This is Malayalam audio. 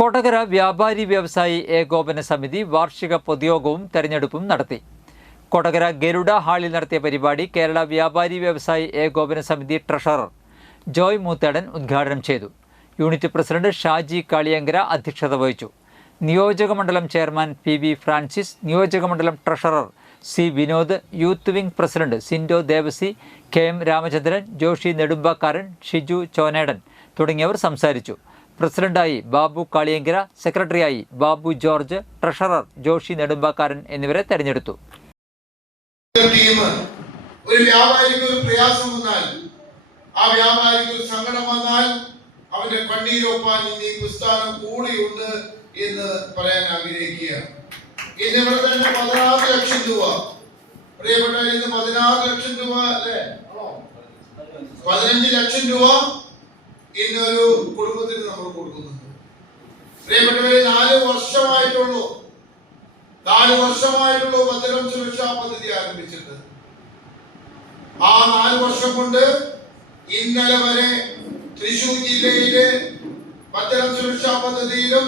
കൊടകര വ്യാപാരി വ്യവസായി ഏകോപന സമിതി വാർഷിക പൊതുയോഗവും തെരഞ്ഞെടുപ്പും നടത്തി. കൊടകര ഗരുഡ ഹാളിൽ നടത്തിയ പരിപാടി കേരള വ്യാപാരി വ്യവസായി ഏകോപന സമിതി ട്രഷറർ ജോയ് മൂത്തേടൻ ഉദ്ഘാടനം ചെയ്തു. യൂണിറ്റ് പ്രസിഡന്റ് ഷാജി കാളിയങ്കര അധ്യക്ഷത വഹിച്ചു. നിയോജകമണ്ഡലം ചെയർമാൻ പി വി ഫ്രാൻസിസ്, നിയോജകമണ്ഡലം treasurer C Vinod, youth wing president Sindo Devasi, K M Ramachandran, Joshi Nedumbakkaran, Shiju Chonedan തുടങ്ങിയവർ സംസാരിച്ചു. പ്രസിഡന്റായി ബാബു കാളിയങ്കര, സെക്രട്ടറിയായി ബാബു ജോർജ്, ട്രഷറർ ജോഷി നെടുമ്പാക്കാരൻ എന്നിവരെ തെരഞ്ഞെടുത്തു. ഒരു വ്യാപാരിക്ക് ഒരു പ്രയാസം വന്നാൽ, ആ വ്യാപാരിക്ക് ഒരു സങ്കടം വന്നാൽ അവന്റെ കണ്ണീരൊപ്പാൻ ഈ പുസ്തകം കൂടിയുണ്ട് എന്ന് പറയാൻ ആഗ്രഹിക്കുകയാണ്. ഇന്ന് ഇവിടെ തന്നെ 16 ലക്ഷം രൂപ, പ്രിയപ്പെട്ടവർ, ഇന്ന് 16 ലക്ഷം രൂപ അല്ലേ, 15 ലക്ഷം രൂപ ഇന്നൊരു കുടുംബത്തിന് നമ്മൾ കൊടുക്കുന്നുണ്ട്. പ്രിയപ്പെട്ടവരെ, 4 വർഷമായിട്ടുള്ളൂ ഭദ്രം സുരക്ഷാ പദ്ധതി ആരംഭിച്ചിട്ട്. ആ 4 വർഷം കൊണ്ട് ഇന്നലെ വരെ തൃശൂർ ജില്ലയിലെ ഭദ്രം സുരക്ഷാ പദ്ധതിയിലും